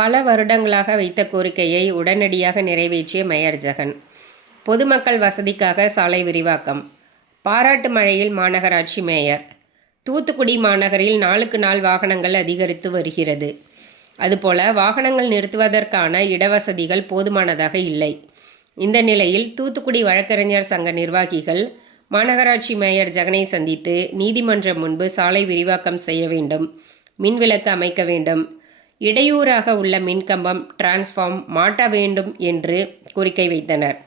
பல வருடங்களாக வைத்த கோரிக்கையை உடனடியாக நிறைவேற்றிய மேயர் ஜெகன். பொதுமக்கள் வசதிக்காக சாலை விரிவாக்கம். பாராட்டு மழையில் மாநகராட்சி மேயர். தூத்துக்குடி மாநகரில் நாளுக்கு நாள் வாகனங்கள் அதிகரித்து வருகிறது. அதுபோல வாகனங்கள் நிறுத்துவதற்கான இடவசதிகள் போதுமானதாக இல்லை. இந்த நிலையில் தூத்துக்குடி வழக்கறிஞர் சங்க நிர்வாகிகள் மாநகராட்சி மேயர் ஜெகனை சந்தித்து நீதிமன்றம் முன்பு சாலை விரிவாக்கம் செய்ய வேண்டும், மின்விளக்கு அமைக்க வேண்டும், இடையூறாக உள்ள மின்கம்பம் டிரான்ஸ்ஃபார்ம் மாட்ட வேண்டும் என்று கோரிக்கை வைத்தனர்.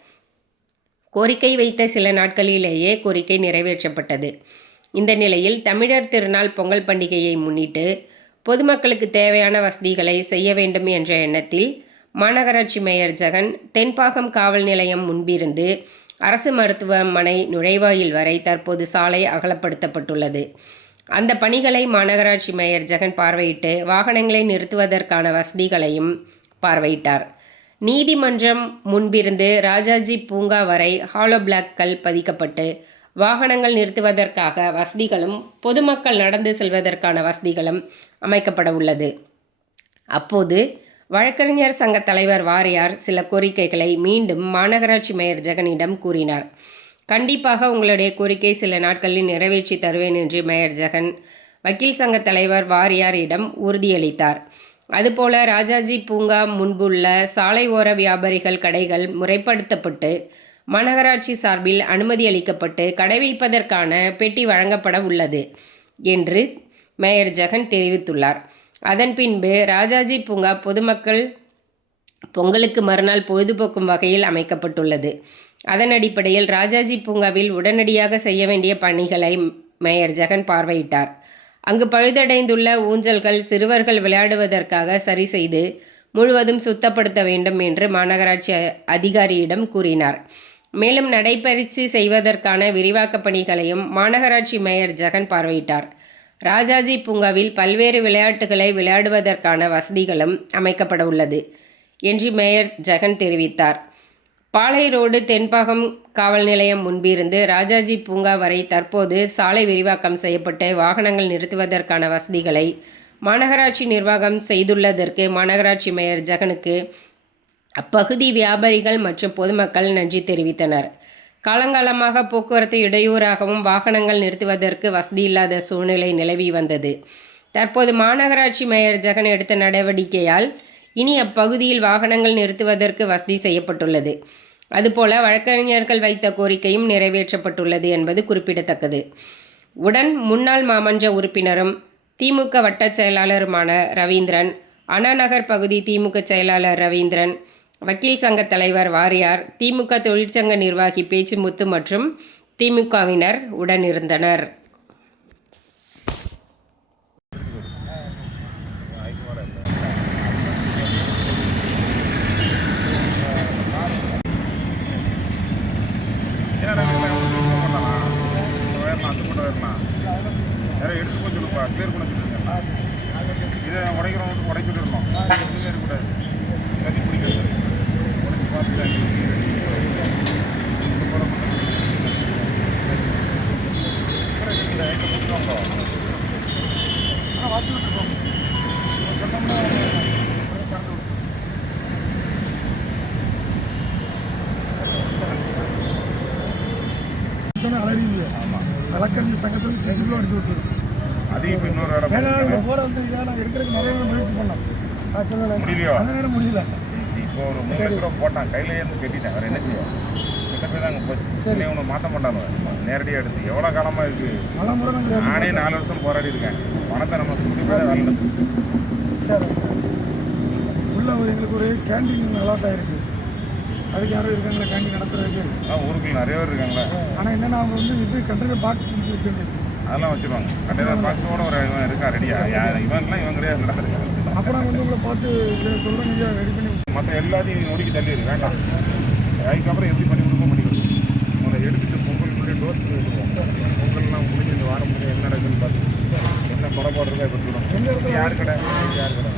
கோரிக்கை வைத்த சில நாட்களிலேயே கோரிக்கை நிறைவேற்றப்பட்டது. இந்த நிலையில் தமிழர் திருநாள் பொங்கல் பண்டிகையை முன்னிட்டு பொதுமக்களுக்கு தேவையான வசதிகளை செய்ய வேண்டும் என்ற எண்ணத்தில் மாநகராட்சி மேயர் ஜெகன் தென்பாகம் காவல் நிலையம் முன்பிருந்து அரசு மருத்துவமனை நுழைவாயில் வரை தற்போது சாலை அகலப்படுத்தப்பட்டுள்ளது. அந்த பணிகளை மாநகராட்சி மேயர் ஜெகன் பார்வையிட்டு வாகனங்களை நிறுத்துவதற்கான வசதிகளையும் பார்வையிட்டார். நீதிமன்றம் முன்பிருந்து ராஜாஜி பூங்கா வரை ஹாலோ பிளாக் கல் பதிக்கப்பட்டு வாகனங்கள் நிறுத்துவதற்காக வசதிகளும் பொதுமக்கள் நடந்து செல்வதற்கான வசதிகளும் அமைக்கப்பட உள்ளது. அப்போது வழக்கறிஞர் சங்க தலைவர் வாரியார் சில கோரிக்கைகளை மீண்டும் மாநகராட்சி மேயர் ஜெகனிடம் கூறினார். கண்டிப்பாக உங்களுடைய கோரிக்கை சில நாட்களில் நிறைவேற்றி தருவேன் என்று மேயர் ஜெகன் வக்கீல் சங்க தலைவர் வாரியாரிடம் உறுதியளித்தார். அதுபோல ராஜாஜி பூங்கா முன்புள்ள சாலை ஓர வியாபாரிகள் கடைகள் முறைப்படுத்தப்பட்டு மாநகராட்சி சார்பில் அனுமதி அளிக்கப்பட்டு கடை வைப்பதற்கான பெட்டி வழங்கப்பட உள்ளது என்று மேயர் ஜெகன் தெரிவித்துள்ளார். அதன் பின்பு ராஜாஜி பூங்கா பொதுமக்கள் பொங்கலுக்கு மறுநாள் பொழுதுபோக்கும் வகையில் அமைக்கப்பட்டுள்ளது. அதன் அடிப்படையில் ராஜாஜி பூங்காவில் உடனடியாக செய்ய வேண்டிய பணிகளை மேயர் ஜெகன் பார்வையிட்டார். அங்கு பழுதடைந்துள்ள ஊஞ்சல்கள் சிறுவர்கள் விளையாடுவதற்காக சரி செய்து முழுவதும் சுத்தப்படுத்த வேண்டும் என்று மாநகராட்சி அதிகாரியிடம் கூறினார். மேலும் நடைபயிற்சி செய்வதற்கான விரிவாக்க பணிகளையும் மாநகராட்சி மேயர் ஜெகன் பார்வையிட்டார். ராஜாஜி பூங்காவில் பல்வேறு விளையாட்டுகளை விளையாடுவதற்கான வசதிகளும் அமைக்கப்பட உள்ளது என்று மேயர் ஜெகன் தெரிவித்தார். பாளை ரோடு தென்பாகம் காவல் நிலையம் முன்பிருந்து ராஜாஜி பூங்கா வரை தற்போது சாலை விரிவாக்கம் செய்யப்பட்டு வாகனங்கள் நிறுத்துவதற்கான வசதிகளை மாநகராட்சி நிர்வாகம் செய்துள்ளதற்கு மாநகராட்சி மேயர் ஜெகனுக்கு அப்பகுதி வியாபாரிகள் மற்றும் பொதுமக்கள் நன்றி தெரிவித்தனர். காலங்காலமாக போக்குவரத்து இடையூறாகவும் வாகனங்கள் நிறுத்துவதற்கு வசதி இல்லாத சூழ்நிலை நிலவி வந்தது. தற்போது மாநகராட்சி மேயர் ஜெகன் எடுத்த நடவடிக்கையால் இனி அப்பகுதியில் வாகனங்கள் நிறுத்துவதற்கு வசதி செய்யப்பட்டுள்ளது. அதுபோல வழக்கறிஞர்கள் வைத்த கோரிக்கையும் நிறைவேற்றப்பட்டுள்ளது என்பது குறிப்பிடத்தக்கது. உடன் முன்னாள் மாமன்ற உறுப்பினரும் திமுக வட்டச் செயலாளருமான ரவீந்திரன், அண்ணாநகர் பகுதி திமுக செயலாளர் ரவீந்திரன், வக்கீல் சங்க தலைவர் வாரியார், திமுக தொழிற்சங்க நிர்வாகி பேச்சுமுத்து மற்றும் திமுகவினர் உடனிருந்தனர். வழக்கறிஞர் சங்கத்தில் செஞ்சுக்குள்ள அடிச்சு விட்டுருக்கோம். அதையும் இப்போ இன்னொரு இடம் போட வந்து இதை நாங்கள் எடுக்கிறதுக்கு நிறைய முயற்சி பண்ணோம். முடியலையோ அந்த நேரம் முடியல. இப்போ ஒரு 3 ரூபா போட்டான், கையிலேயே இருந்து கட்டிட்டேன். வேறு என்ன செய்யும்? கிட்ட போய் தான் அங்கே போச்சு. சரி ஒன்று மாற்ற மாட்டாங்க. நேரடியாக எடுத்து எவ்வளோ காலமாக இருக்குது. நல்ல முறை நானே 4 வருஷம் போராடி இருக்கேன். பணத்தை நம்ம சுற்றி போய் வேலை நடந்து. சரி உள்ள எங்களுக்கு ஒரு கேண்டீன் அலாட் ஆகிருக்கு. அதுக்கு யாரும் இருக்காங்களா கேண்டீன் நடத்துறதுக்கு? ஊருக்குள்ள நிறைய பேர் இருக்காங்களா. ஆனால் என்னென்னா அவங்க வந்து இது கண்டெய்னர் பாக்ஸ் செஞ்சு வைக்கிறது அதெல்லாம் வச்சுருவாங்க. கண்டெய்னர் பாக்ஸோட ஒரு இவன் இருக்கா ரெடியாக. இவன்லாம் இவன் கிடையாது நடத்துருக்காங்க. அப்போ நாங்கள் வந்து உங்களை பார்த்து சொல்கிறேங்க ரெடி பண்ணி மற்ற எல்லாத்தையும் நொடிக்கு தள்ளிடு வேண்டாம். அதுக்கப்புறம் எப்படி பண்ணி கொடுக்க முடியும்? உங்களை எடுத்துகிட்டு பொங்கலுடைய டோஸ் கொடுத்துருவோம். பொங்கல்லாம் முடிஞ்சு இந்த வாரம் முடிஞ்சு என்ன நடக்குதுன்னு பார்த்து என்ன கொடை போடுறதா எப்படி சொல்லுவோம். யார் கடை யார் கடை